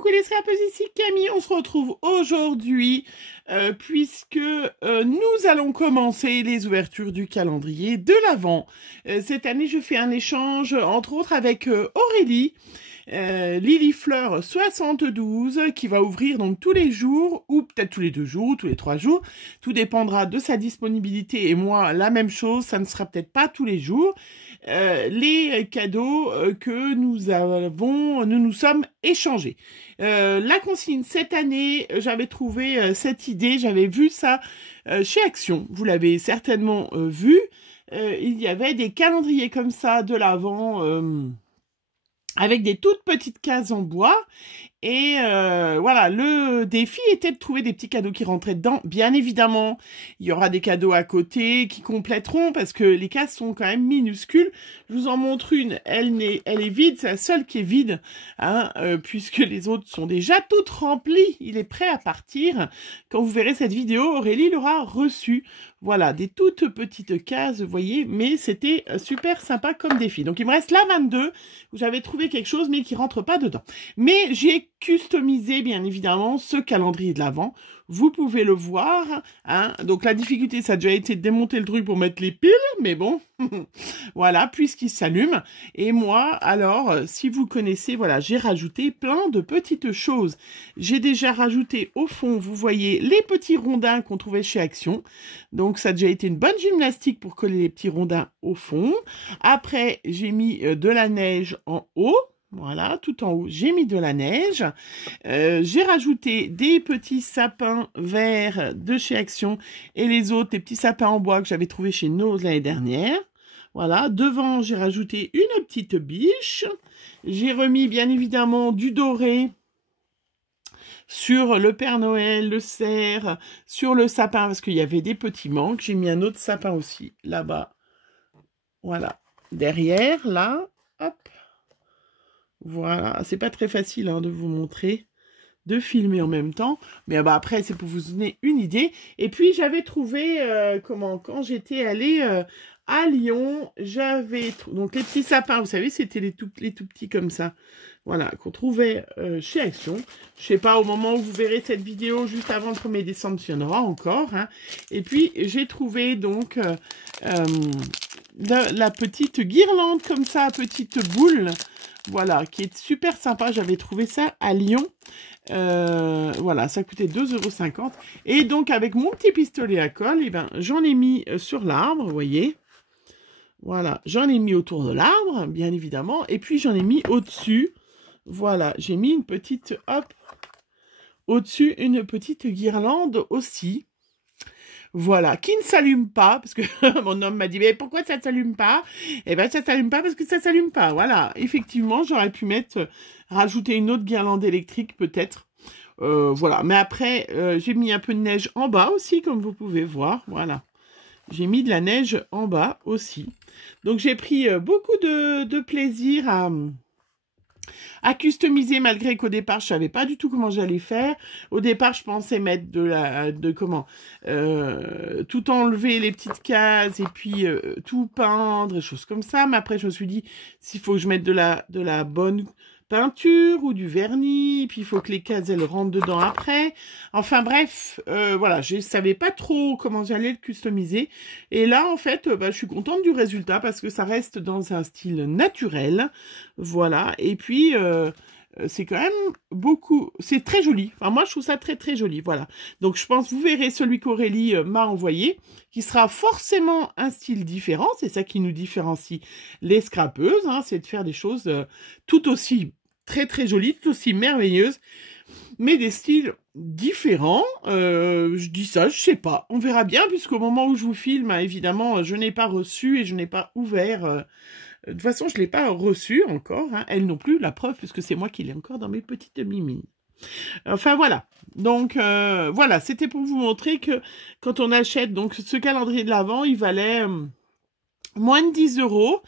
Coucou les scrapers, ici Camille, on se retrouve aujourd'hui puisque nous allons commencer les ouvertures du calendrier de l'Avent. Cette année, je fais un échange entre autres avec Aurélie, Lily Fleur 72 qui va ouvrir donc tous les jours ou peut-être tous les 2 jours ou tous les 3 jours. Tout dépendra de sa disponibilité et moi la même chose, ça ne sera peut-être pas tous les jours. Les cadeaux que nous nous sommes échangés. La consigne cette année, j'avais trouvé cette idée, j'avais vu ça chez Action, vous l'avez certainement vu. Il y avait des calendriers comme ça de l'Avent avec des toutes petites cases en bois. Et voilà, le défi était de trouver des petits cadeaux qui rentraient dedans. Bien évidemment, il y aura des cadeaux à côté qui compléteront parce que les cases sont quand même minuscules. Je vous en montre une, elle est vide, c'est la seule qui est vide, hein, puisque les autres sont déjà toutes remplies. Il est prêt à partir. Quand vous verrez cette vidéo, Aurélie l'aura reçu. Voilà, des toutes petites cases, vous voyez, mais c'était super sympa comme défi. Donc il me reste la 22, où j'avais trouvé quelque chose, mais qui rentre pas dedans. Mais j'ai customisé, bien évidemment, ce calendrier de l'Avent. Vous pouvez le voir, hein. Donc la difficulté, ça a déjà été de démonter le truc pour mettre les piles, mais bon, voilà, puisqu'il s'allume. Et moi, alors, si vous connaissez, voilà, j'ai rajouté plein de petites choses. J'ai déjà rajouté au fond, vous voyez, les petits rondins qu'on trouvait chez Action. Donc ça a déjà été une bonne gymnastique pour coller les petits rondins au fond. Après, j'ai mis de la neige en haut. Voilà, tout en haut, j'ai mis de la neige. J'ai rajouté des petits sapins verts de chez Action et les autres, des petits sapins en bois que j'avais trouvé chez Nose l'année dernière. Voilà, devant, j'ai rajouté une petite biche. J'ai remis, bien évidemment, du doré sur le Père Noël, le cerf, sur le sapin, parce qu'il y avait des petits manques. J'ai mis un autre sapin aussi, là-bas. Voilà, derrière, là, hop. Voilà, c'est pas très facile hein, de vous montrer, de filmer en même temps, mais après c'est pour vous donner une idée. Et puis j'avais trouvé, quand j'étais allée à Lyon, j'avais donc les petits sapins, vous savez, c'était les tout petits comme ça, voilà, qu'on trouvait chez Action. Je sais pas, au moment où vous verrez cette vidéo, juste avant le 1er décembre, s'il y en aura encore. Hein. Et puis j'ai trouvé donc la petite guirlande comme ça, petite boule. Voilà, qui est super sympa. J'avais trouvé ça à Lyon. Voilà, ça coûtait 2,50 €. Et donc, avec mon petit pistolet à colle, eh ben, j'en ai mis sur l'arbre, vous voyez. Voilà, j'en ai mis autour de l'arbre, bien évidemment. Et puis, j'en ai mis au-dessus. Voilà, j'ai mis une petite, hop, au-dessus, une petite guirlande aussi. Voilà, qui ne s'allume pas, parce que mon homme m'a dit, mais pourquoi ça ne s'allume pas? Eh bien, ça ne s'allume pas parce que ça ne s'allume pas. Voilà, effectivement, j'aurais pu rajouter une autre guirlande électrique, peut-être. Voilà, mais après, j'ai mis un peu de neige en bas aussi, comme vous pouvez voir. Voilà, j'ai mis de la neige en bas aussi. Donc, j'ai pris beaucoup de plaisir à customiser, malgré qu'au départ je savais pas du tout comment j'allais faire. Au départ je pensais mettre tout enlever les petites cases et puis tout peindre et choses comme ça, mais après je me suis dit s'il faut que je mette de la bonne peinture ou du vernis, puis il faut que les cases elles rentrent dedans après. Enfin bref, voilà, je savais pas trop comment j'allais le customiser. Et là en fait, je suis contente du résultat parce que ça reste dans un style naturel. Voilà, et puis c'est quand même beaucoup, c'est très joli. Enfin moi je trouve ça très très joli. Voilà. Donc je pense vous verrez celui qu'Aurélie m'a envoyé, qui sera forcément un style différent. C'est ça qui nous différencie les scrapeuses, hein, c'est de faire des choses tout aussi très très jolies, tout aussi merveilleuses, mais des styles différents. Je dis ça, je sais pas, on verra bien, puisqu'au moment où je vous filme, évidemment, je n'ai pas reçu et je n'ai pas ouvert. De toute façon, je ne l'ai pas reçu encore, hein, elle non plus, la preuve, puisque c'est moi qui l'ai encore dans mes petites mimines. Enfin voilà, donc voilà, c'était pour vous montrer que quand on achète donc ce calendrier de l'Avent, il valait moins de 10 €.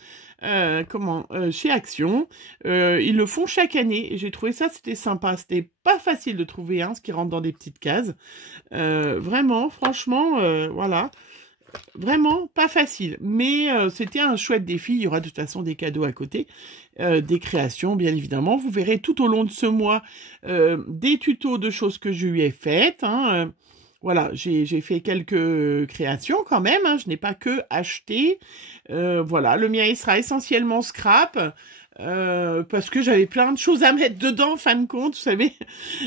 Chez Action. Ils le font chaque année et j'ai trouvé ça, c'était sympa. C'était pas facile de trouver ce qui rentre dans des petites cases. Vraiment, franchement, voilà. vraiment pas facile. Mais c'était un chouette défi. Il y aura de toute façon des cadeaux à côté, des créations, bien évidemment. Vous verrez tout au long de ce mois des tutos de choses que je lui ai faites. Hein, voilà, j'ai fait quelques créations quand même. Hein, je n'ai pas que acheté. Voilà, le mien il sera essentiellement scrap. Parce que j'avais plein de choses à mettre dedans, en fin de compte, vous savez,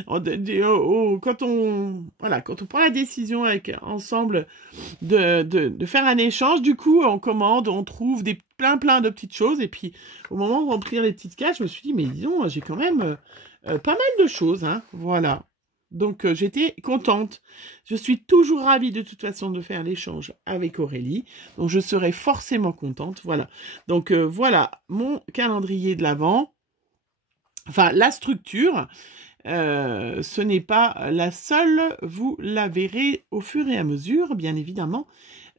quand on prend la décision ensemble de faire un échange, du coup, on commande, on trouve plein de petites choses, et puis au moment de remplir les petites cases, je me suis dit, mais disons, j'ai quand même pas mal de choses, hein, voilà. Donc, j'étais contente. Je suis toujours ravie de toute façon de faire l'échange avec Aurélie. Donc, je serai forcément contente. Voilà. Donc, voilà mon calendrier de l'Avent. Enfin, la structure. Ce n'est pas la seule. Vous la verrez au fur et à mesure, bien évidemment.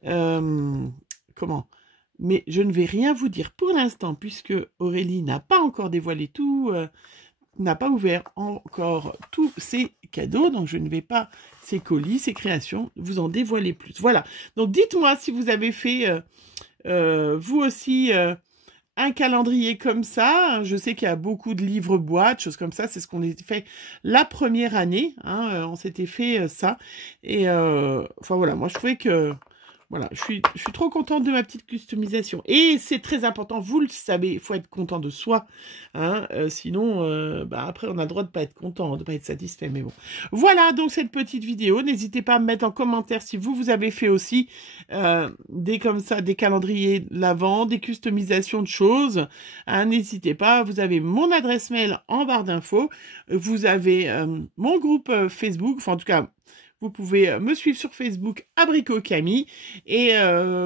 Mais je ne vais rien vous dire pour l'instant, puisque Aurélie n'a pas encore dévoilé tout... n'a pas ouvert encore tous ses cadeaux, donc je ne vais pas, ses colis, ses créations, vous en dévoiler plus. Voilà, donc dites-moi si vous avez fait, vous aussi, un calendrier comme ça. Je sais qu'il y a beaucoup de livres-boîtes, choses comme ça, c'est ce qu'on a fait la première année, hein, on s'était fait ça, et enfin voilà, moi je trouvais que... Voilà, je suis trop contente de ma petite customisation. Et c'est très important, vous le savez, il faut être content de soi. Hein, sinon, après, on a le droit de ne pas être content, de ne pas être satisfait. Mais bon. Voilà donc cette petite vidéo. N'hésitez pas à me mettre en commentaire si vous avez fait aussi des calendriers de l'Avent, des customisations de choses. Hein, n'hésitez pas, vous avez mon adresse mail en barre d'infos. Vous avez mon groupe Facebook, enfin en tout cas... Vous pouvez me suivre sur Facebook, Abricot Camille, et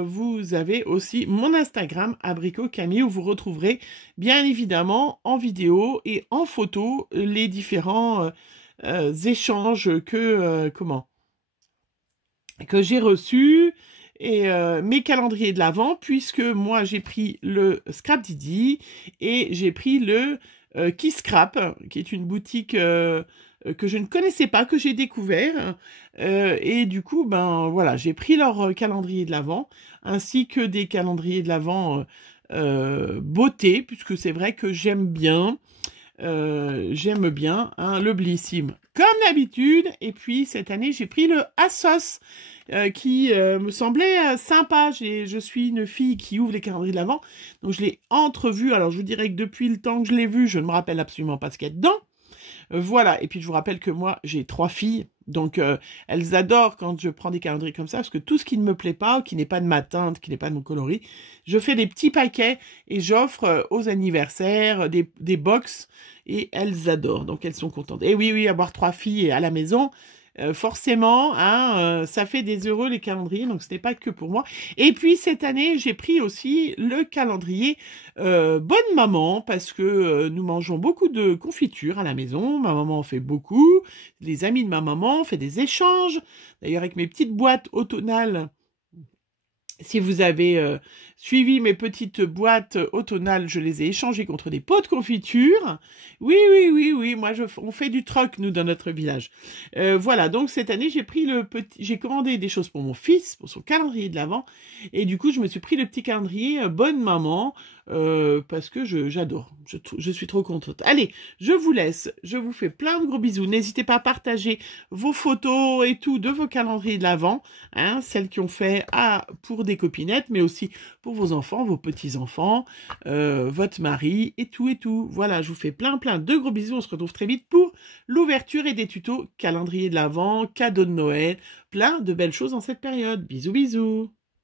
vous avez aussi mon Instagram, Abricot Camille, où vous retrouverez bien évidemment en vidéo et en photo les différents échanges que j'ai reçus et mes calendriers de l'Avent, puisque moi j'ai pris le Scrap Didi et j'ai pris le Qui Scrap, qui est une boutique que je ne connaissais pas, que j'ai découvert. Et du coup, ben voilà, j'ai pris leur calendrier de l'Avent, ainsi que des calendriers de l'Avent beauté, puisque c'est vrai que j'aime bien hein, le Blissim, comme d'habitude. Et puis, cette année, j'ai pris le Assos, qui me semblait sympa. Je suis une fille qui ouvre les calendriers de l'Avent, donc je l'ai entrevu. Alors, je vous dirais que depuis le temps que je l'ai vu, je ne me rappelle absolument pas ce qu'il y a dedans. Voilà, et puis je vous rappelle que moi, j'ai 3 filles, donc elles adorent quand je prends des calendriers comme ça, parce que tout ce qui ne me plaît pas, qui n'est pas de ma teinte, qui n'est pas de mon coloris, je fais des petits paquets et j'offre aux anniversaires des box, et elles adorent, donc elles sont contentes. Et oui, avoir 3 filles à la maison... forcément, hein, ça fait des heureux les calendriers, donc ce n'est pas que pour moi. Et puis cette année, j'ai pris aussi le calendrier Bonne Maman, parce que nous mangeons beaucoup de confitures à la maison. Ma maman en fait beaucoup, les amis de ma maman ont fait des échanges, d'ailleurs avec mes petites boîtes automnales. Si vous avez suivi mes petites boîtes automnales, je les ai échangées contre des pots de confiture. Oui, moi on fait du troc, nous, dans notre village. Voilà, donc cette année, j'ai commandé des choses pour mon fils, pour son calendrier de l'Avent, et du coup, je me suis pris le petit calendrier Bonne Maman, parce que j'adore, je suis trop contente. Allez, je vous laisse, je vous fais plein de gros bisous. N'hésitez pas à partager vos photos et tout de vos calendriers de l'Avent, hein, celles qui ont fait pour des copinettes, mais aussi pour vos enfants, vos petits-enfants, votre mari et tout. Voilà, je vous fais plein de gros bisous. On se retrouve très vite pour l'ouverture et des tutos calendrier de l'Avent, cadeaux de Noël, plein de belles choses en cette période. Bisous.